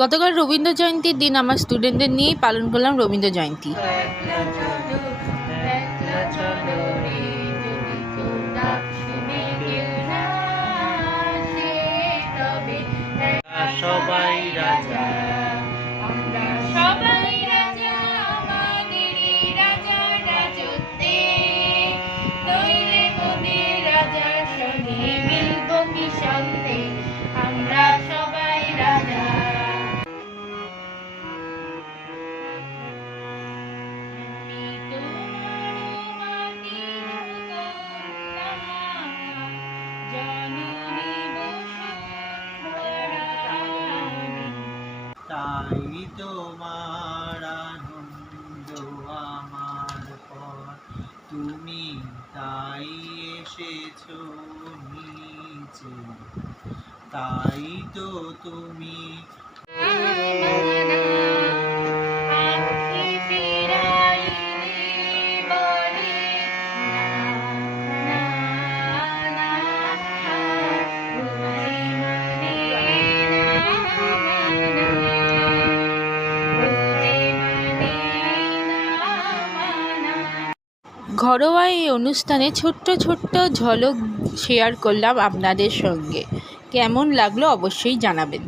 গতকাল রবীন্দ্র জয়ন্তীর দিন আমার স্টুডেন্টদের নিয়েই পালন করলাম রবীন্দ্র জয়ন্তী। সবাই রাজা, আমরা সবাই রাজা, আমাদেরই রাজার রাজত্বে। নইলে মোদের রাজার সঙ্গে মিলব কি সঙ্গে, আমরা সবাই রাজা। তাই তোমার আনন্দ আমার পর, তুমি তাই এসেছো নিচে, তাই তো তুমি ঘরোয়া এই অনুষ্ঠানে ছোট্ট ছোট্ট ঝলক শেয়ার করলাম আপনাদের সঙ্গে। কেমন লাগলো অবশ্যই জানাবেন।